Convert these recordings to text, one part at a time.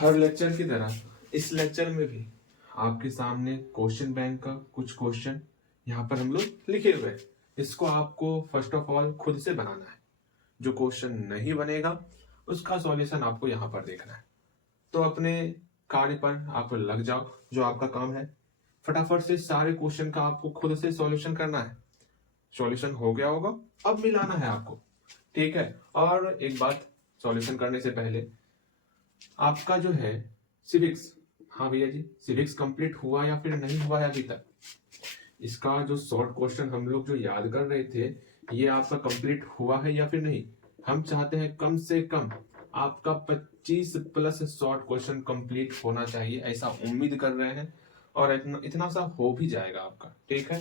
हर lecture की तरह इस लेक्चर में भी आपके सामने क्वेश्चन बैंक का कुछ क्वेश्चन यहाँ पर हम लोग लिखे हुए हैं। इसको आपको फर्स्ट ऑफ ऑल खुद से बनाना है। जो क्वेश्चन नहीं बनेगा उसका सॉल्यूशन आपको यहाँ पर देखना है। तो अपने कार्य पर आप लग जाओ। जो आपका काम है फटाफट से सारे क्वेश्चन का आपको खुद से सॉल्यूशन करना है। सॉल्यूशन हो गया होगा, अब मिलाना है आपको, ठीक है। और एक बात, सॉल्यूशन करने से पहले आपका जो है सिविक्स, हाँ भैया जी, सिविक्स कंप्लीट हुआ या फिर नहीं हुआ है अभी तक? इसका जो शॉर्ट क्वेश्चन हम लोग जो याद कर रहे थे, ये आपका कंप्लीट हुआ है या फिर नहीं? हम चाहते हैं कम से कम आपका 25 प्लस शॉर्ट क्वेश्चन कंप्लीट होना चाहिए, ऐसा उम्मीद कर रहे हैं। और इतना सा हो भी जाएगा आपका, ठीक है।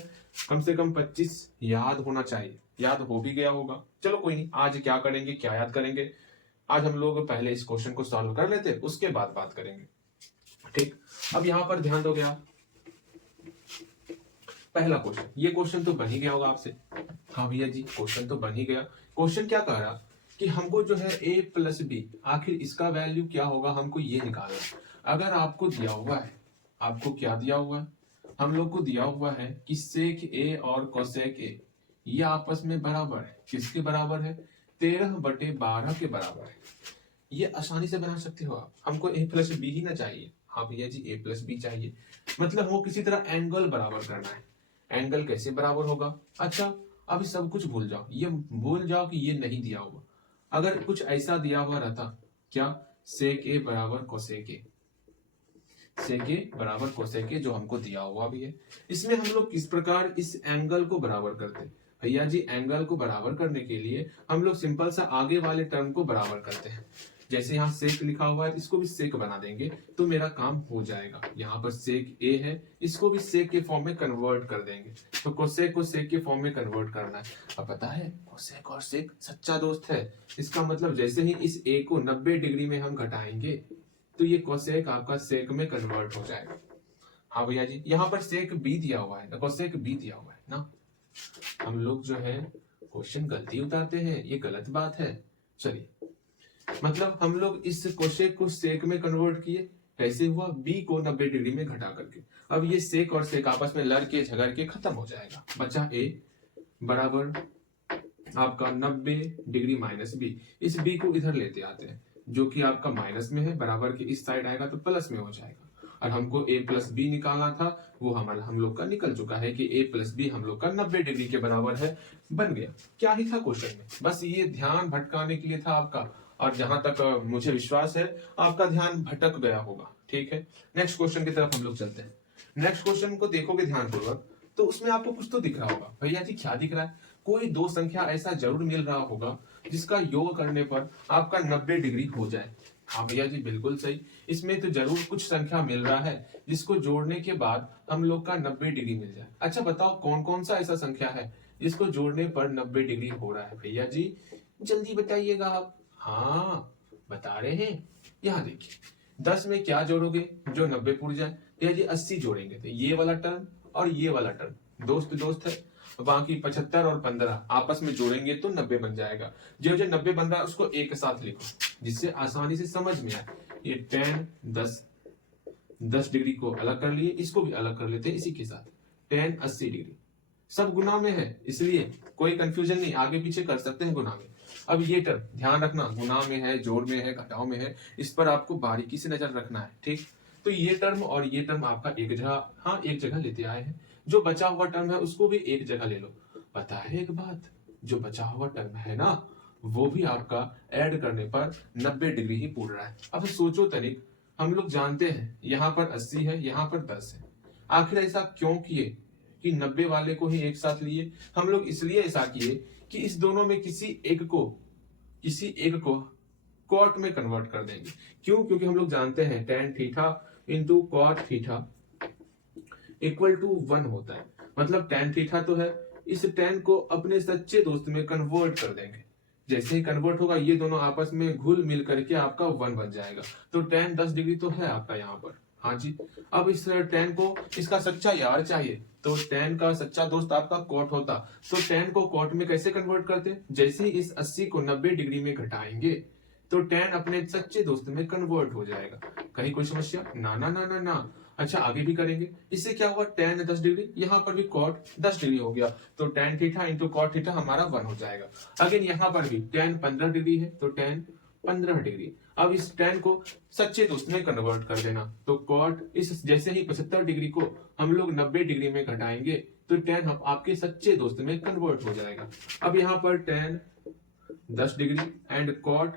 कम से कम 25 याद होना चाहिए। याद हो भी गया होगा, चलो कोई नहीं। आज क्या करेंगे, क्या याद करेंगे? आज हम लोग पहले इस क्वेश्चन को सॉल्व कर लेते हैं, उसके बाद बात करेंगे, ठीक। अब यहाँ पर ध्यान दोगे आप, पहला क्वेश्चन, ये क्वेश्चन तो बन ही गया होगा आपसे। हाँ भैया जी, क्वेश्चन तो बन ही गया। क्वेश्चन क्या कह रहा कि हमको जो है a प्लस बी, आखिर इसका वैल्यू क्या होगा, हमको ये निकालना। अगर आपको दिया हुआ है, आपको क्या दिया हुआ है? हम लोग को दिया हुआ है कि सेक a और कोसेक a ये आपस में बराबर है। किसके बराबर है? 13/12 के बराबर है। ये आसानी से बना सकते हो आप। हमको a प्लस बी ही ना चाहिए। हाँ भैया जी, a प्लस बी चाहिए। मतलब हमको किसी तरह एंगल बराबर करना है। एंगल कैसे बराबर होगा? अच्छा, अभी सब कुछ भूल जाओ, ये भूल जाओ कि ये नहीं दिया हुआ। अगर कुछ ऐसा दिया हुआ रहता, क्या? सेक ए बराबर कोसेक ए, सेक ए बराबर कोसेक ए, जो हमको दिया हुआ भी है। इसमें हम लोग किस प्रकार इस एंगल को बराबर करते हैं? भैया जी, एंगल को बराबर करने के लिए हम लोग सिंपल सा आगे वाले टर्म को बराबर करते हैं। जैसे यहाँ सेक लिखा हुआ है, इसको भी सेक बना देंगे तो मेरा काम हो जाएगा। यहाँ पर सेक ए है, इसको भी सेक के फॉर्म में कन्वर्ट कर देंगे। तो कोसेक को सेक के फॉर्म में कन्वर्ट करना है। अब पता है, कोसेक और सेक सच्चा दोस्त है। इसका मतलब जैसे ही इस ए को 90 डिग्री में हम घटाएंगे तो ये कोसेक आपका सेक में कन्वर्ट हो जाएगा। हाँ भैया जी, यहाँ पर सेक बी दिया हुआ है, कोसेक बी दिया हुआ है ना। हम लोग जो है क्वेश्चन गलती उतारते हैं, ये गलत बात है। चलिए, मतलब हम लोग इस कोसेक को सेक में कन्वर्ट किए। कैसे हुआ? बी को 90 डिग्री में घटा करके। अब ये सेक और सेक आपस में लड़ के झगड़ के खत्म हो जाएगा। बचा ए बराबर आपका 90 डिग्री माइनस बी। इस बी को इधर लेते आते हैं, जो कि आपका माइनस में है, बराबर के इस साइड आएगा तो प्लस में हो जाएगा। और हमको a प्लस बी निकालना था, वो हम लोग का निकल चुका है कि a प्लस बी हम लोग का 90 डिग्री के बराबर है। बन गया। क्या ही था क्वेश्चन में, बस ये ध्यान भटकाने के लिए था आपका। और जहां तक मुझे विश्वास है आपका ध्यान भटक गया होगा, ठीक है। नेक्स्ट क्वेश्चन की तरफ हम लोग चलते हैं। नेक्स्ट क्वेश्चन को देखोगे ध्यानपूर्वक तो उसमें आपको कुछ तो दिख रहा होगा। भैया जी, क्या दिख रहा है? कोई दो संख्या ऐसा जरूर मिल रहा होगा जिसका योग करने पर आपका 90 डिग्री हो जाए। हाँ भैया जी, बिल्कुल सही। इसमें तो जरूर कुछ संख्या मिल रहा है जिसको जोड़ने के बाद हम लोग का 90 डिग्री मिल जाए। अच्छा बताओ, कौन कौन सा ऐसा संख्या है जिसको जोड़ने पर 90 डिग्री हो रहा है? भैया जी जल्दी बताइएगा आप। हाँ, बता रहे हैं। यहाँ देखिए, 10 में क्या जोड़ोगे जो 90 पूर जाए? भैया जी 80 जोड़ेंगे, तो ये वाला टर्म और ये वाला टर्म दोस्त दोस्त है। बाकी 75 और 15 आपस में जोड़ेंगे तो 90 बन जाएगा। जो जो 90 बन रहा है उसको एक साथ लिखो, जिससे आसानी से समझ में आए। ये tan 10 डिग्री को अलग कर लिए, इसको भी अलग कर लेते हैं इसी के साथ। tan 80 डिग्री सब गुना में है, इसलिए कोई कंफ्यूजन नहीं, आगे पीछे कर सकते हैं गुना में। अब ये टर्म ध्यान रखना, गुना में है, जोड़ में है, घटाव में है, इस पर आपको बारीकी से नजर रखना है, ठीक। तो ये टर्म और ये टर्म आपका एक जगह, हाँ एक जगह लेते आए हैं। जो बचा हुआ टर्म है उसको भी एक जगह ले लो। पता है एक बात, जो बचा हुआ टर्म है ना, वो भी आपका ऐड करने पर 90 डिग्री ही पूर रहा है। अब सोचो तनिक, हम लोग जानते हैं यहाँ पर 80 है, यहाँ पर 10 है। आखिर ऐसा क्यों किए कि 90 वाले को ही एक साथ लिए? हम लोग इसलिए ऐसा किए कि इस दोनों में किसी एक को कॉट में कन्वर्ट कर देंगे। क्यों? क्योंकि हम लोग जानते हैं tan theta into cot theta equal to 1 होता है। मतलब tan थीटा तो है, इस tan को अपने सच्चे दोस्त में कन्वर्ट कर देंगे। जैसे ही कन्वर्ट होगा, ये दोनों आपस में घुल मिल करके आपका 1 बन जाएगा। तो tan 10 डिग्री तो है आपका यहाँ पर। हाँ जी, अब इस tan को इसका सच्चा यार चाहिए, तो tan का सच्चा दोस्त आपका कॉट होता। तो tan को कॉट में कैसे कन्वर्ट करते? जैसे ही इस 80 को 90 डिग्री में घटाएंगे तो tan अपने सच्चे दोस्त में कन्वर्ट हो जाएगा। कहीं कोई समस्या? ना ना ना ना ना। अच्छा आगे भी करेंगे। इससे क्या हुआ, tan 10 डिग्री, यहाँ पर भी cot 10 डिग्री हो गया, तो tan theta into cot theta हमारा 1 हो जाएगा। अगेन यहाँ पर भी tan 15 डिग्री है, तो tan 15 डिग्री। अब इस tan को सच्चे दोस्त में कन्वर्ट कर देना, तो cot इस जैसे ही 75 डिग्री को हम लोग 90 डिग्री में घटाएंगे तो tan हम आपके सच्चे दोस्त में कन्वर्ट हो जाएगा। अब यहाँ पर tan 10 डिग्री एंड cot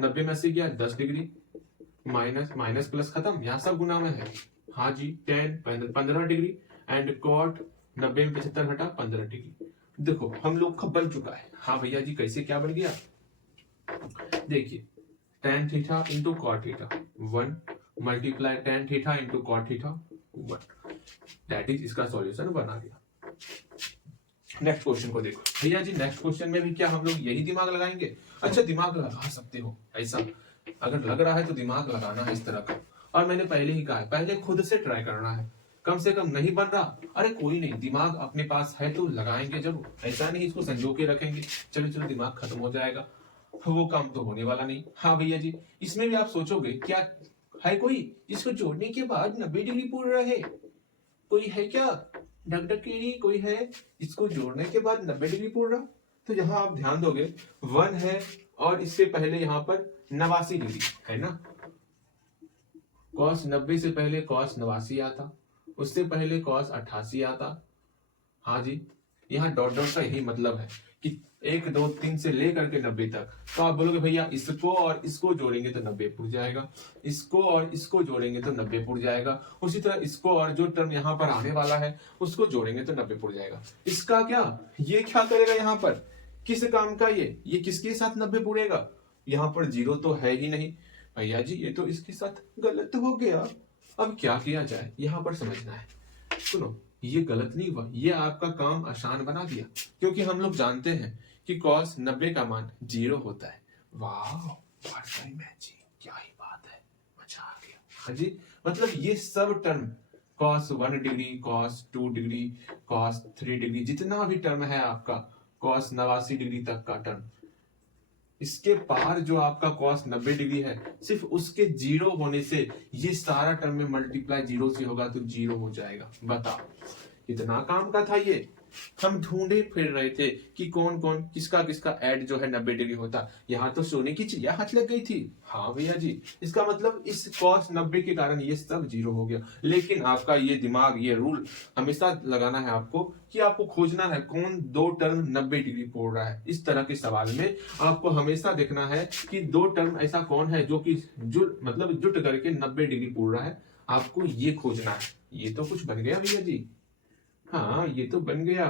90 में से गया 10 डिग्री, माइनस माइनस प्लस खत्म, यहाँ सब गुना में है। हाँ जी, tan 15 डिग्री एंड cot 90 में 75 घटा 15 डिग्री। देखो हम लोग का बन चुका है। हाँ भैया जी, कैसे क्या बन गया? देखिए tan theta into cot theta 1 multiply tan theta into cot theta 1, that is इसका सॉल्यूशन बना गया। नेक्स्ट क्वेश्चन को देखो भैया जी, नेक्स्ट क्वेश्चन में भी क्या हम लोग यही दिमाग लगाएंगे? अच्छा दिमाग लगा सकते हो, ऐसा अगर लग रहा है तो दिमाग लगाना है इस तरह का। और मैंने पहले ही कहा है, पहले खुद से ट्राई करना है, कम से कम नहीं बन रहा, अरे कोई नहीं, दिमाग अपने पास है तो लगाएंगे जरूर, ऐसा नहीं इसको संजो के रखेंगे चलो चलो दिमाग खत्म हो जाएगा, वो काम तो होने वाला नहीं। हाँ भैया जी, इसमें भी आप सोचोगे क्या है कोई इसको जोड़ने के बाद 90 डिग्री पूर्ण रहे? कोई है क्या डगडगेड़ी, कोई है इसको जोड़ने के बाद 90 डिग्री पूर्ण? तो यहाँ आप ध्यान दोगे 1 है और इससे पहले यहाँ पर 89 डिग्री है ना, cos 90 से पहले cos 89 आता, उससे पहले cos 88 आता। हाँ जी, यहाँ डॉट डॉट का यही मतलब है कि 1 2 3 से लेकर के 90 तक। तो आप बोलोगे भैया इसको और इसको जोड़ेंगे तो 90 पुर जाएगा, इसको और इसको जोड़ेंगे तो 90 पुर जाएगा, उसी तरह इसको और जो टर्म यहाँ पर आने वाला है उसको जोड़ेंगे तो 90 पुर जाएगा। इसका क्या, ये क्या करेगा यहाँ पर, किस काम का ये किसके साथ 90 पुरेगा? यहाँ पर जीरो तो है ही नहीं भैया जी, ये तो इसके साथ गलत हो गया। अब क्या किया जाए, यहाँ पर समझना है। सुनो, ये गलत नहीं हुआ, ये आपका काम आसान बना दिया, क्योंकि हम लोग जानते हैं कि cos 90 का मान 0 होता है। वाह मैजिक, क्या ही बात है, मजा आ गया। हाँ जी, मतलब ये सब term cos 1 degree, cos 2 degree, cos 3 degree, जितना भी टर्म है आपका cos 89 डिग्री तक का टर्म, इसके पार जो आपका cos 90 डिग्री है, सिर्फ उसके 0 होने से ये सारा टर्म में मल्टीप्लाई 0 से होगा तो 0 हो जाएगा। बताओ कितना काम का था ये। हम ढूंढे फिर रहे थे कि कौन कौन किसका किसका ऐड जो है 90 डिग्री होता, यहाँ तो सोने की चिड़िया हाथ लग गई थी। हाँ भैया जी, इसका मतलब इस cos 90 के कारण ये सब 0 हो गया। लेकिन आपका ये दिमाग, ये रूल हमेशा लगाना है आपको कि आपको खोजना है कौन दो टर्म 90 डिग्री पोड़ रहा है। इस तरह के सवाल में आपको हमेशा देखना है कि दो टर्म ऐसा कौन है जो कि जुट करके 90 डिग्री पोड़ रहा है, आपको ये खोजना है। ये तो कुछ बन गया भैया जी, हाँ ये तो बन गया।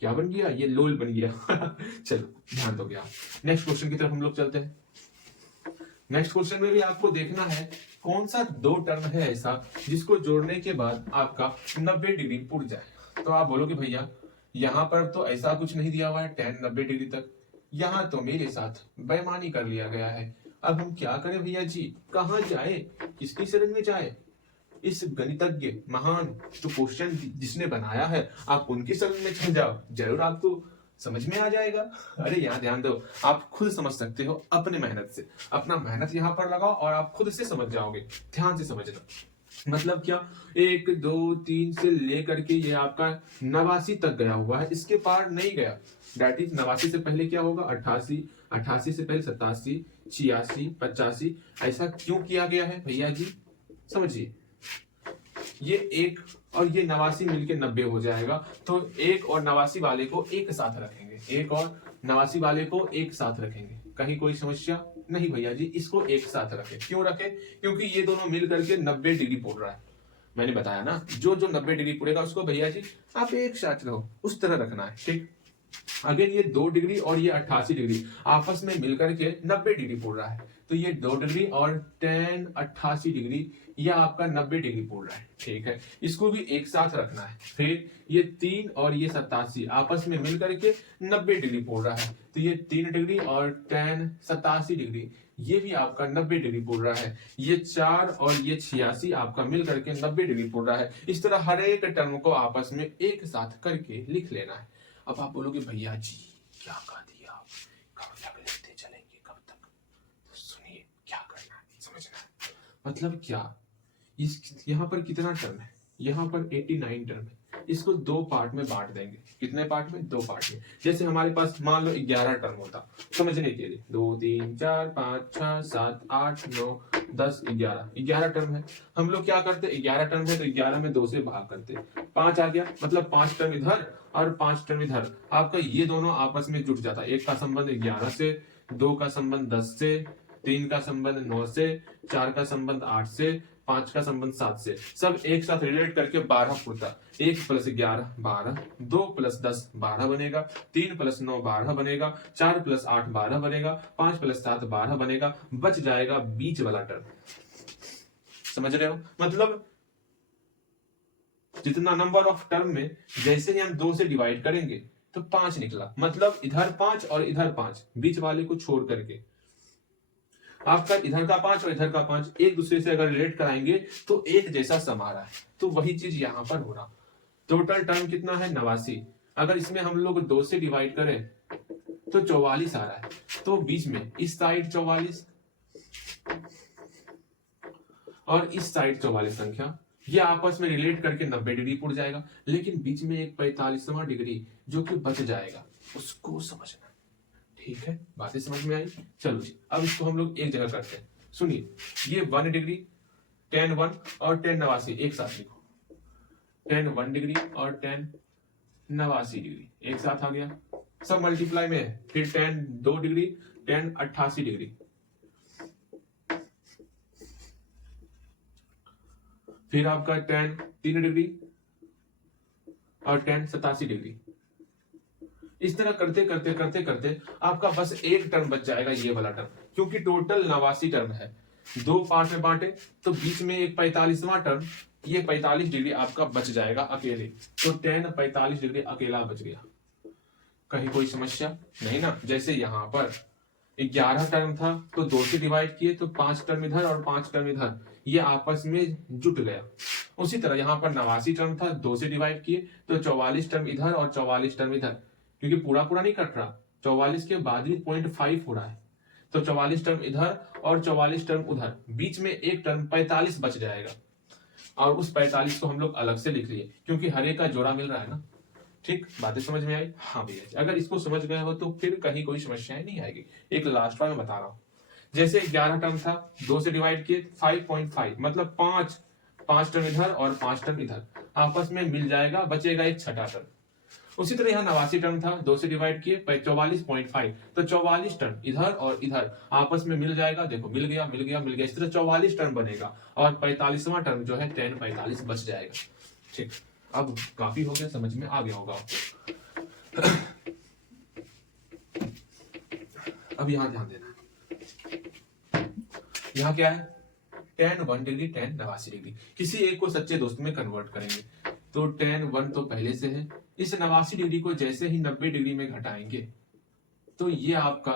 क्या बन गया, ये लोल बन गया। चलो ध्यान दो गया। नेक्स्ट क्वेश्चन की तरफ हम लोग चलते हैं। नेक्स्ट क्वेश्चन में भी आपको देखना है कौन सा दो टर्म है ऐसा जिसको जोड़ने के बाद आपका 90 डिग्री पुर जाए। तो आप बोलोगे भैया यहाँ पर तो ऐसा कुछ नहीं दिया हुआ है tan 90 डिग्री तक, यहाँ तो मेरे साथ बेईमानी कर लिया गया है। अब हम क्या करें भैया जी, कहाँ जाए, किसकी शरण में जाए? इस गणितज्ञ महान जो क्वेश्चन जिसने बनाया है, आप उनकी शरण में चल जाओ, जरूर आपको समझ में आ जाएगा। अरे यहाँ ध्यान दो, आप खुद समझ सकते हो अपने मेहनत से, अपना मेहनत यहाँ पर लगाओ और आप खुद से समझ जाओगे। ध्यान से समझना, मतलब क्या, 1 2 3 से लेकर के ये आपका 89 तक गया हुआ है, इसके पार नहीं गया। दैट इज 89 से पहले क्या होगा 88, 88 से पहले 87, 86, 85। ऐसा क्यों किया गया है भैया जी, समझिए। ये 1 और ये 89 मिलके 90 हो जाएगा, तो 1 और 89 वाले को एक साथ रखेंगे, 1 और 89 वाले को एक साथ रखेंगे। कहीं कोई समस्या नहीं भैया जी, इसको एक साथ रखें। क्यों रखें? क्योंकि ये दोनों मिल करके 90 डिग्री पोड़ रहा है। मैंने बताया ना, जो 90 डिग्री पोड़ेगा उसको भैया जी आप एक साथ रहो, उस तरह रखना है, ठीक। अगेन ये 2 डिग्री और ये 88 डिग्री आपस में मिलकर के 90 डिग्री पोड़ रहा है, तो ये 2 डिग्री और tan 88 डिग्री यह आपका 90 डिग्री पोड़ रहा है, ठीक है। इसको भी एक साथ रखना है। फिर ये 3 और ये 87 आपस में मिलकर के 90 डिग्री पोड़ रहा है, तो ये 3 डिग्री और tan 87 डिग्री ये भी आपका 90 डिग्री पोड़ रहा है। ये 4 और ये 86 आपका मिल करके 90 डिग्री पोड़ रहा है। इस तरह हर एक टर्म को आपस में एक साथ करके लिख लेना है। अब आप बोलोगे भैया जी क्या कह दिया, कब तक लिखते चलेंगे, कब तक? तो सुनिए क्या करना है, समझना है। मतलब क्या, इस यहाँ पर कितना टर्म है, यहाँ पर 89 टर्म है, इसको दो पार्ट में बांट देंगे। कितने पार्ट में, दो पार्ट में। जैसे हमारे पास मान लो 11 टर्म होता, समझने के लिए 2 3 4 5 6 7 8 9 10 11 टर्म है। हम लोग क्या करते, 11 टर्म है तो 11 में 2 से भाग करते, 5 आ गया, मतलब 5 टर्म इधर और 5 टर्म इधर। आपका ये दोनों आपस में जुट जाता, एक का संबंध 11 से, 2 का संबंध 10 से, 3 का संबंध 9 से, 4 का संबंध 8 से, 5 का संबंध 7 से, सब एक साथ रिलेट करके 12 पुरता। 1 + 11 12, 2 + 10 12 बनेगा, 3 + 9 12 बनेगा, 4 + 8 12 बनेगा, 5 + 7 12 बनेगा, बच जाएगा बीच वाला टर्म। समझ रहे हो, मतलब जितना नंबर ऑफ टर्म में जैसे ही हम 2 से डिवाइड करेंगे तो 5 निकला, मतलब इधर 5 और इधर 5, बीच वाले को छोड़ करके आपका इधर का 5 और इधर का 5 एक दूसरे से अगर रिलेट कराएंगे तो एक जैसा सम आ रहा है। तो वही चीज यहां पर हो रहा। टोटल टर्म कितना है, 89। अगर इसमें हम लोग 2 से डिवाइड करें तो 44 आ रहा है। तो बीच में इस साइड 44 और इस साइड 44 संख्या, ये आपस में रिलेट करके 90 डिग्री पुर जाएगा, लेकिन बीच में एक 45वां डिग्री जो कि बच जाएगा, उसको समझना। ठीक है, बातें समझ में आई। चलो जी, अब इसको हम लोग एक जगह करते हैं। सुनिए, ये 1 डिग्री, tan 1 और tan 89 एक साथ लिखो। tan 1 डिग्री और tan 89 डिग्री एक साथ आ गया, सब मल्टीप्लाई में है। फिर tan 2 डिग्री, tan 88 डिग्री, फिर आपका tan 3 डिग्री और tan 87 डिग्री। इस तरह करते करते करते करते आपका बस एक टर्म बच जाएगा, ये वाला टर्म, क्योंकि टोटल 89 टर्म है। 2 पार्ट में बांटे तो बीच में एक 45वां टर्म, ये 45 डिग्री आपका बच जाएगा अकेले। तो tan 45 डिग्री अकेला बच गया। कहीं कोई समस्या नहीं ना। जैसे यहां पर 11 टर्म था तो 2 से डिवाइड किए तो 5 टर्म इधर और 5 टर्म इधर, ये आपस में जुट गया। उसी तरह यहां पर 89 टर्म था, 2 से डिवाइड किए तो 44 टर्म इधर और 44 टर्म इधर, क्योंकि पूरा पूरा नहीं कट रहा, 44 के बाद भी 0.5 हो रहा है, तो 44 टर्म इधर और 44 टर्म उधर, बीच में एक टर्म 45 बच जाएगा। और उस 45 को हम लोग अलग से लिख लिए, क्योंकि हर एक का जोड़ा मिल रहा है ना। ठीक, बातें समझ में आई। हाँ भैया, अगर इसको समझ गए हो तो फिर कहीं कोई समस्याएं नहीं आएगी। एक लास्ट वाला मैं बता रहा हूं। जैसे 11 टर्म था, 2 से डिवाइड किए 5.5, मतलब 5 टर्म इधर और 5 टर्म इधर, आपस में मिल जाएगा, बचेगा एक छठा टर्म। उसी तरह यहाँ 89 टर्म था, 2 से डिवाइड किए 44.5, तो 44 टर्म इधर और इधर आपस में मिल जाएगा। देखो, मिल गया मिल गया मिल गया, इस तरह 44 टर्म बनेगा और 45वां टर्म जो है tan 45 बच जाएगा। ठीक, अब काफी हो गया, समझ में आ गया होगा आपको। अब यहाँ ध्यान देना, यहाँ क्या है, tan 1 डिग्री, tan 89 डिग्री, किसी एक को सच्चे दोस्त में कन्वर्ट करेंगे। तो tan 1 तो पहले से है, इस 89 डिग्री को जैसे ही 90 डिग्री में घटाएंगे तो ये आपका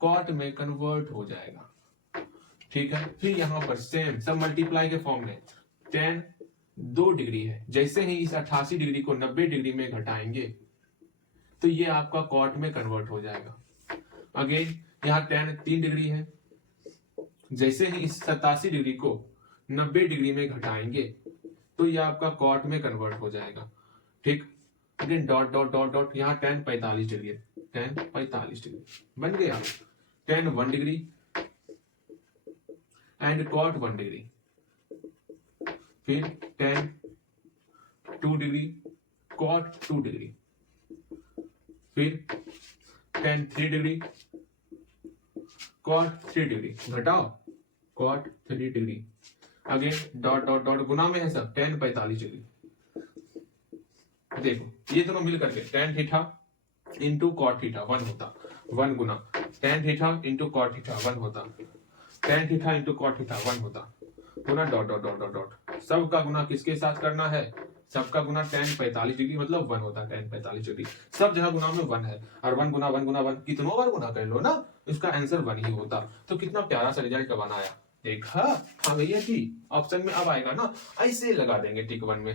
cot में कन्वर्ट हो जाएगा। ठीक है, फिर यहां पर सेम सब मल्टीप्लाई के फॉर्म में tan 2 डिग्री है, जैसे ही इस 88 डिग्री को 90 डिग्री में घटाएंगे तो ये आपका cot में कन्वर्ट हो जाएगा। अगेन यहाँ tan 3 डिग्री है, जैसे ही इस 87 डिग्री को 90 डिग्री में घटाएंगे तो ये आपका cot में कन्वर्ट हो जाएगा। ठीक, again dot dot dot dot, यहाँ tan 45 डिग्री है, tan 45 डिग्री बन गया। tan 1 degree and cot 1 degree, फिर tan 2 डिग्री, cot 2 डिग्री, फिर tan 3 डिग्री, cot 3 डिग्री, घटाओ cot 3 degree, again dot dot dot, गुना में है सब, tan 45 डिग्री। देखो ये दोनों मिल करके tan theta into cot theta 1 होता, 1 गुना tan theta into cot theta 1 होता, tan theta into cot theta 1 होता, गुना dot dot dot dot dot, सबका गुना किसके साथ करना है, सबका गुना tan 45 डिग्री, मतलब 1 होता, tan 45 डिग्री, सब जगह गुना में 1 है, और 1 गुना 1 गुना 1 कितनों बार गुना कर लो ना, इसका आंसर 1 ही होता। तो कितना प्यारा सा रिजल्ट बनाया, देखा। हाँ भैया जी, ऑप्शन में अब आएगा ना, ऐसे लगा देंगे टिक 1 में।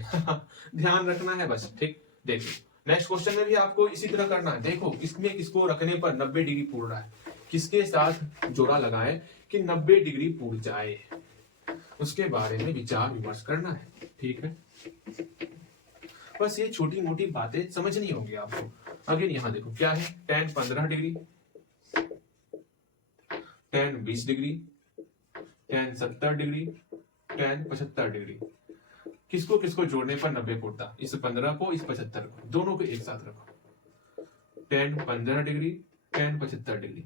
ध्यान रखना है बस। ठीक, देखो नेक्स्ट क्वेश्चन में भी आपको इसी तरह करना है। देखो इसमें किसको रखने पर 90 डिग्री पूर रहा है, किसके साथ जोड़ा लगाए कि 90 डिग्री पूर जाए। उसके बारे में विचार विमर्श करना है। ठीक है, बस ये छोटी मोटी बातें समझनी होगी आपको। अगेन यहाँ देखो क्या है, tan 15 degree, tan 20 degree, tan 70 degree, tan 75 degree. किसको किसको जोड़ने पर 90 फुटता, इस 15 को इस 75 को, दोनों को एक साथ रखो। tan 15 degree, tan 75 degree.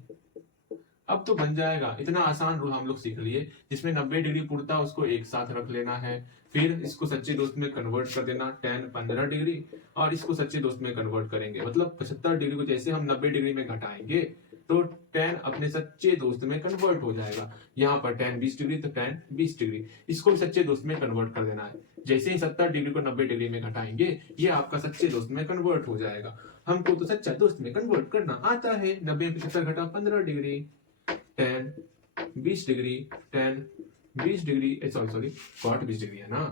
अब तो बन जाएगा, इतना आसान रूल हम लोग सीख लिए, जिसमें 90 डिग्री पुड़ता उसको एक साथ रख लेना है, फिर इसको सच्चे दोस्त में कन्वर्ट कर देना tan 15 डिग्री, और इसको सच्चे दोस्त में कन्वर्ट करेंगे, मतलब 75 डिग्री को जैसे हम 90 डिग्री में घटाएंगे तो tan अपने सच्चे दोस्त में कन्वर्ट हो जाएगा। यहाँ पर tan 20 डिग्री तो tan 20 डिग्री, इसको भी सच्चे दोस्त में कन्वर्ट कर देना है। जैसे ही 70 डिग्री को 90 डिग्री में घटाएंगे ये आपका सच्चे दोस्त में कन्वर्ट हो जाएगा। हमको तो सच्चा दोस्त में कन्वर्ट करना आता है। 90 में 75 घटा 15 degree, tan 20 degree, tan 20 degree, sorry cot 20 degree है ना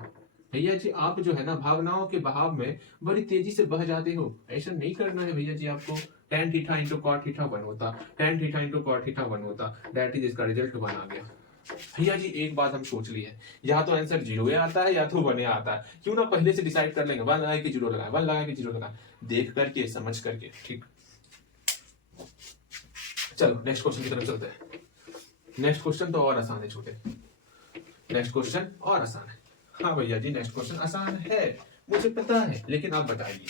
भैया जी। आप जो है ना भावनाओं के बहाव में बड़ी तेजी से बह जाते हो, ऐसा नहीं करना है भैया जी आपको। tan theta into cot theta 1 होता, tan theta into cot theta 1 होता, दैट इज इसका रिजल्ट 1 आ गया। भैया जी एक बात हम सोच ली है, या तो आंसर 0 आता है या तो 1 आता है। क्यों ना पहले से डिसाइड कर लेंगे, 1 लगाए कि 0 लगाए, 1 लगाए कि 0 लगाए, देख करके समझ करके। ठीक, चलो नेक्स्ट क्वेश्चन की तरफ चलते हैं। नेक्स्ट क्वेश्चन तो और आसान है छोटे, नेक्स्ट क्वेश्चन और आसान है। हाँ भैया जी नेक्स्ट क्वेश्चन आसान है, मुझे पता है, लेकिन आप बताइए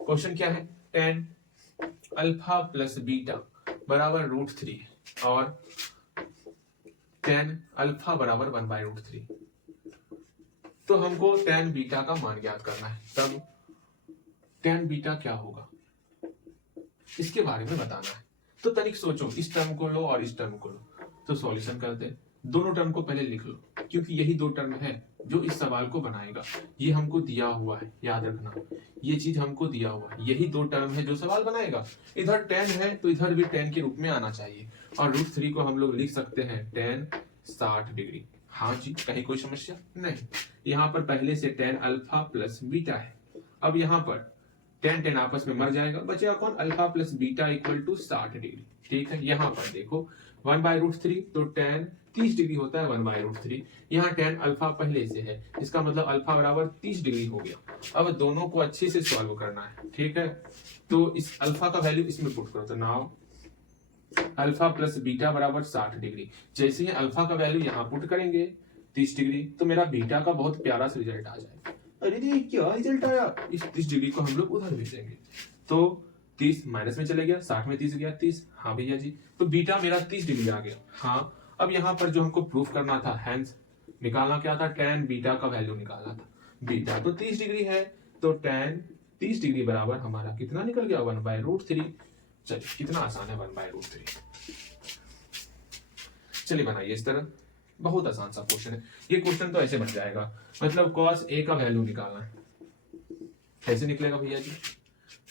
क्वेश्चन क्या है। tan अल्फा प्लस बीटा बराबर √3 और tan अल्फा बराबर 1/√3। तो हमको tan बीटा का मान ज्ञात करना है, तब tan बीटा क्या होगा इसके बारे में बताना है। तो तनिक सोचो, इस टर्म को लो और इस टर्म को लो, तो सॉल्यूशन करते हैं। दोनों टर्म को पहले लिख लो, क्योंकि यही दो टर्म है जो इस सवाल को बनाएगा। ये हमको दिया हुआ है, याद रखना, ये चीज हमको दिया हुआ है, यही दो टर्म है जो सवाल बनाएगा। इधर tan है तो इधर भी tan के रूप में आना चाहिए, और √3 को हम लोग लिख सकते हैं tan 60 डिग्री। हाँ जी, कहीं कोई समस्या नहीं। यहाँ पर पहले से tan अल्फा प्लस बीटा है, अब यहाँ पर tan आपस में मर जाएगा, बचेगा कौन, alpha plus beta equal to 60 degree. ठीक है, यहाँ पर देखो 1/√3 तो tan 30 डिग्री होता है 1/√3। यहाँ tan अल्फा पहले से है, इसका मतलब अल्फा बराबर 30 डिग्री हो गया। अब दोनों को अच्छे से सॉल्व करना है। ठीक है, तो इस अल्फा का वैल्यू इसमें पुट करो, तो नाउ अल्फा प्लस बीटा बराबर 60 डिग्री। जैसे ही अल्फा का वैल्यू यहाँ पुट करेंगे 30 डिग्री, तो मेरा बीटा का बहुत प्यारा सा रिजल्ट आ जाएगा। अरे क्या रिजल्ट आया, इस 30 डिग्री को हम लोग उधर भेजेंगे, तो 30 माइनस में चले गया, 60 में 30 गया 30। हाँ भैया जी, तो बीटा मेरा 30 डिग्री आ गया। हाँ, अब यहाँ पर जो हमको प्रूफ करना था, हैंस निकालना क्या था, tan बीटा का वैल्यू निकालना था। बीटा तो 30 डिग्री है, तो tan 30 डिग्री बराबर हमारा कितना निकल गया, 1/√3। चलिए कितना आसान है 1/√3। चलिए बनाइए इस तरह, बहुत आसान सा क्वेश्चन है। ये क्वेश्चन तो ऐसे बन जाएगा, मतलब cos a का वैल्यू निकालना है। कैसे निकलेगा भैया जी,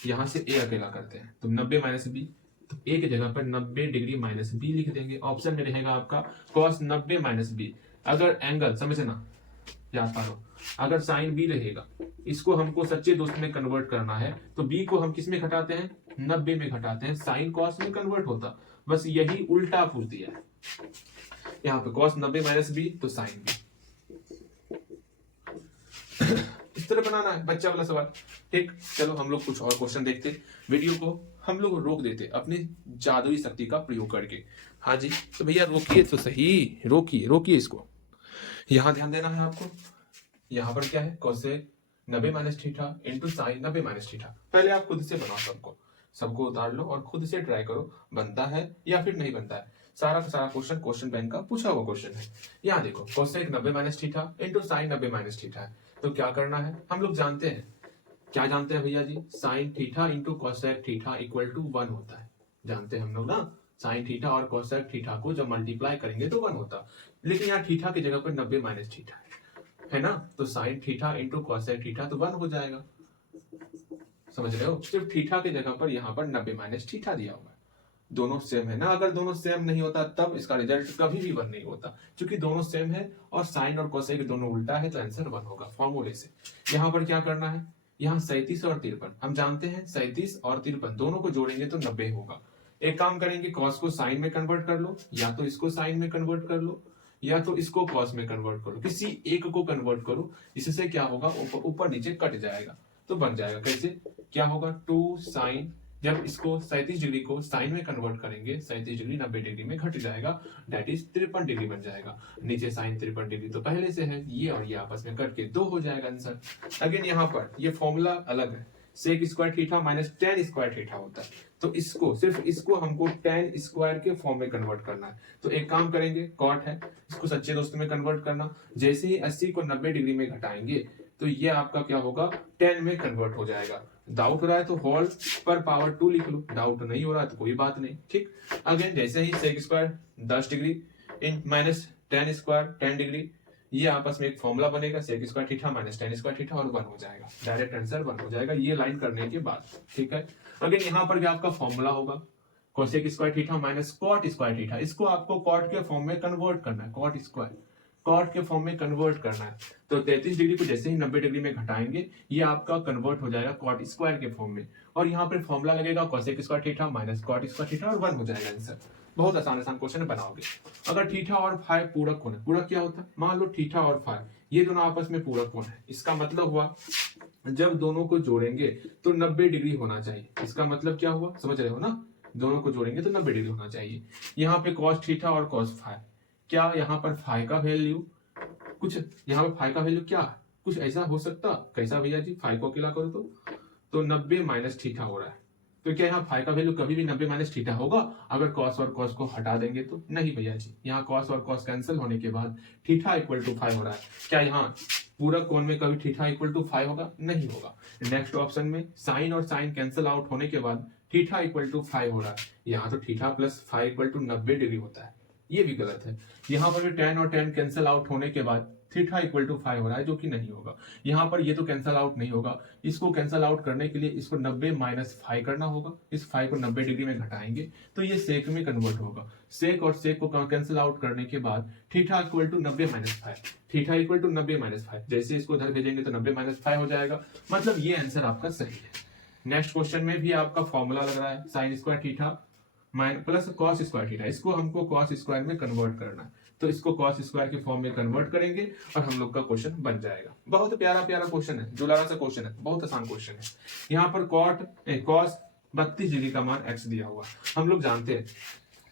यहां से a अकेला करते हैं, तो 90 माइनस बी, तो a की जगह पर 90 डिग्री माइनस बी लिख देंगे। ऑप्शन में रहेगा आपका cos 90 माइनस बी। अगर एंगल समझना, याद करो, अगर साइन बी रहेगा, इसको हमको सच्चे दोस्त में कन्वर्ट करना है, तो बी को हम किस में घटाते हैं, 90 में घटाते हैं, साइन कॉस में कन्वर्ट होता, बस यही उल्टा पूछ दिया है। यहाँ पे cos 90 माइनस बी तो साइन बी। इस तरह बनाना है बच्चा वाला सवाल। ठीक, चलो हम लोग कुछ और क्वेश्चन देखते, वीडियो को हम लोग रोक देते अपनी जादुई शक्ति का प्रयोग करके। हाँ जी, तो भैया रोकिए तो सही, रोकिए इसको। यहाँ ध्यान देना है आपको, यहाँ पर क्या है, cosec 90 minus theta into sine 90 minus theta. पहले आप खुद से बनाओ, सबको उतार लो और खुद से ट्राई करो, बनता है या फिर नहीं बनता है। सारा का सारा क्वेश्चन बैंक का पूछा हुआ क्वेश्चन है। यहाँ देखो cosec 90 minus theta into sine 90 minus theta है, तो क्या करना है, हम लोग जानते हैं, क्या जानते हैं भैया जी, sine theta into cosec theta equal to 1 होता है। जानते हैं हम लोग ना, साइन थीटा और कोसेक थीटा को जब मल्टीप्लाई करेंगे तो 1 होता। लेकिन यहाँ थीटा की जगह पर 90 माइनस थीटा है ना, तो sign theta into cosec theta तो 1 हो जाएगा। समझ रहे हो, सिर्फ थीटा की जगह पर यहाँ पर 90 माइनस थीटा दिया हुआ है। दोनों सेम है ना, अगर दोनों सेम नहीं होता तब इसका रिजल्ट कभी भी 1 नहीं होता, क्योंकि दोनों सेम है और साइन और कोसेक दोनों उल्टा है, तो आंसर 1 होगा फॉर्मूले से। यहाँ पर क्या करना है, यहाँ 37 और 53 हम जानते हैं, 37 और 53 दोनों को जोड़ेंगे तो 90 होगा। एक काम करेंगे, कॉस को साइन में कन्वर्ट कर लो, या तो इसको साइन में कन्वर्ट कर लो, या तो इसको कॉस में कन्वर्ट करो, किसी एक को कन्वर्ट करो, इससे क्या होगा ऊपर नीचे कट जाएगा, तो बन जाएगा कैसे, क्या होगा 2 साइन, जब इसको 37 डिग्री को साइन में कन्वर्ट करेंगे 37 डिग्री 90 डिग्री में घट जाएगा, दैट इज 53 डिग्री बन जाएगा। नीचे साइन 53 डिग्री तो पहले से है, ये और ये आपस में कट के 2 हो जाएगा आंसर। अगेन यहाँ पर ये फॉर्मूला अलग है, sec square theta minus tan square theta होता है, तो इसको सिर्फ इसको हमको टेन स्क्वायर के फॉर्म में कन्वर्ट करना है। तो एक काम करेंगे, कॉट है, इसको सच्चे दोस्त में कन्वर्ट करना, जैसे ही 80 को 90 डिग्री में घटाएंगे तो ये आपका क्या होगा 10 में कन्वर्ट हो जाएगा। डाउट हो रहा है तो होल पर पावर 2 लिख लो, डाउट नहीं हो रहा है तो कोई बात नहीं, ठीक। अगेन जैसे ही सेक स्क्वायर 10 डिग्री इन माइनस टेन स्क्वायर 10 डिग्री, ये आपस में एक फॉर्मूला बनेगा, sec square theta minus tan square theta और 1 हो जाएगा, डायरेक्ट आंसर 1 हो जाएगा ये लाइन करने के बाद, ठीक है। अगेन यहाँ पर भी आपका फॉर्मूला होगा cosec square theta minus cot square theta, इसको आपको कॉट के फॉर्म में कन्वर्ट करना है, कॉट स्क्वायर कॉट के फॉर्म में कन्वर्ट करना है। तो 33 डिग्री को जैसे ही 90 डिग्री में घटाएंगे ये आपका कन्वर्ट हो जाएगा कॉट स्क्वायर के फॉर्म में, और यहाँ पर फॉर्मूला लगेगा cosec square theta minus cot square theta और 1 हो जाएगा आंसर। बहुत आसान आसान क्वेश्चन बनाओगे। अगर थीटा और फाई पूरक कोण है, पूरक क्या होता है, मान लो थीटा और फाई ये दोनों आपस में पूरक कोण है, इसका मतलब हुआ जब दोनों को जोड़ेंगे तो 90 डिग्री होना चाहिए, इसका मतलब क्या हुआ समझ रहे हो ना, दोनों को जोड़ेंगे तो 90 डिग्री होना चाहिए। यहाँ पे cos थीटा और cos फाई, क्या यहाँ पर फाई का वैल्यू कुछ, यहाँ पर फाई का वैल्यू क्या कुछ ऐसा हो सकता, कैसा भैया जी, फाई को अकेला करो तो 90 माइनस थीटा हो रहा है, तो क्या यहाँ फाई का वैल्यू कभी भी 90 माइनस थीटा होगा अगर cos और cos को हटा देंगे तो, नहीं भैया जी, यहाँ cos और cos कैंसिल होने के बाद थीटा इक्वल टू 5 हो रहा है, क्या यहाँ पूरक कोण में कभी थीटा इक्वल टू 5 होगा, नहीं होगा। नेक्स्ट ऑप्शन में साइन और साइन कैंसिल आउट होने के बाद थीटा इक्वल टू 5 हो रहा है, यहाँ तो theta plus 5 equal to 90 degree होता है, ये भी गलत है। यहाँ पर भी tan और tan कैंसिल आउट होने के बाद थीटा इक्वल टू 5 हो रहा है, जो कि नहीं होगा। यहाँ पर ये तो कैंसिल आउट नहीं होगा, इसको कैंसिल आउट करने के लिए इसको 90 माइनस 5 करना होगा, इस 5 को 90 डिग्री में घटाएंगे तो ये सेक में कन्वर्ट होगा। सेक और सेक को कैंसिल आउट करने के बाद theta equal to 90 minus 5, theta equal to 90 minus 5, जैसे इसको इधर भेजेंगे तो 90 माइनस 5 हो जाएगा, मतलब ये आंसर आपका सही है। नेक्स्ट क्वेश्चन में भी आपका फॉर्मूला लग रहा है sine square theta minus plus cos square theta, इसको हमको कॉस स्क्वायर में कन्वर्ट करना है, तो इसको कॉस स्क्वायर के फॉर्म में कन्वर्ट करेंगे और हम लोग का क्वेश्चन बन जाएगा। बहुत प्यारा प्यारा क्वेश्चन है, जुलारा सा क्वेश्चन है, बहुत आसान क्वेश्चन है। यहाँ पर कॉस 32 डिग्री का मान x दिया हुआ, हम लोग जानते हैं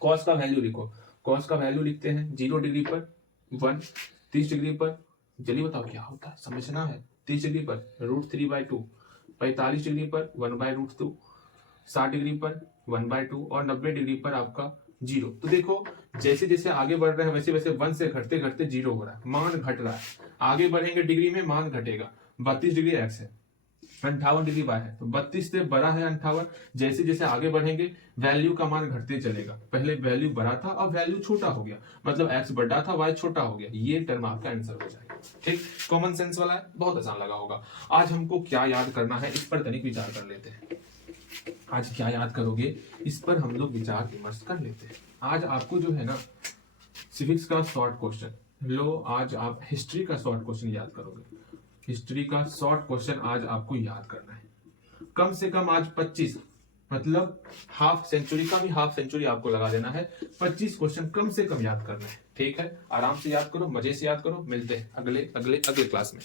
कॉस का वैल्यू लिखो, कॉस का वैल्यू लिखते हैं 0 डिग्री पर 1, 30 डिग्री पर, जल्दी बताओ क्या होता है, समझना है। 30 डिग्री पर √3/2, 45 डिग्री पर 1/√2, 60 डिग्री पर 1/2 और 90 डिग्री पर आपका 0। तो देखो जैसे जैसे आगे बढ़ रहे हैं वैसे वैसे 1 से घटते घटते 0 हो रहा है, मान घट रहा है, आगे बढ़ेंगे डिग्री में मान घटेगा। 32 डिग्री x है, 58 डिग्री y है, तो 32 से बड़ा है 58, जैसे जैसे आगे बढ़ेंगे वैल्यू का मान घटते चलेगा, पहले वैल्यू बड़ा था अब वैल्यू छोटा हो गया, मतलब x बड़ा था y छोटा हो गया, ये टर्म आपका आंसर हो जाएगा। ठीक, कॉमन सेंस वाला है, बहुत आसान लगा होगा। आज हमको क्या याद करना है इस पर तनिक विचार कर लेते हैं। आज क्या याद करोगे इस पर हम लोग विचार विमर्श कर लेते हैं। आज आपको जो है ना सिविक्स का शॉर्ट क्वेश्चन लो, आज आप हिस्ट्री का शॉर्ट क्वेश्चन याद करोगे, हिस्ट्री का शॉर्ट क्वेश्चन आज आपको याद करना है। कम से कम आज 25, मतलब हाफ सेंचुरी का भी हाफ सेंचुरी आपको लगा देना है, 25 क्वेश्चन कम से कम याद करना है। ठीक है, आराम से याद करो, मजे से याद करो, मिलते हैं अगले क्लास में।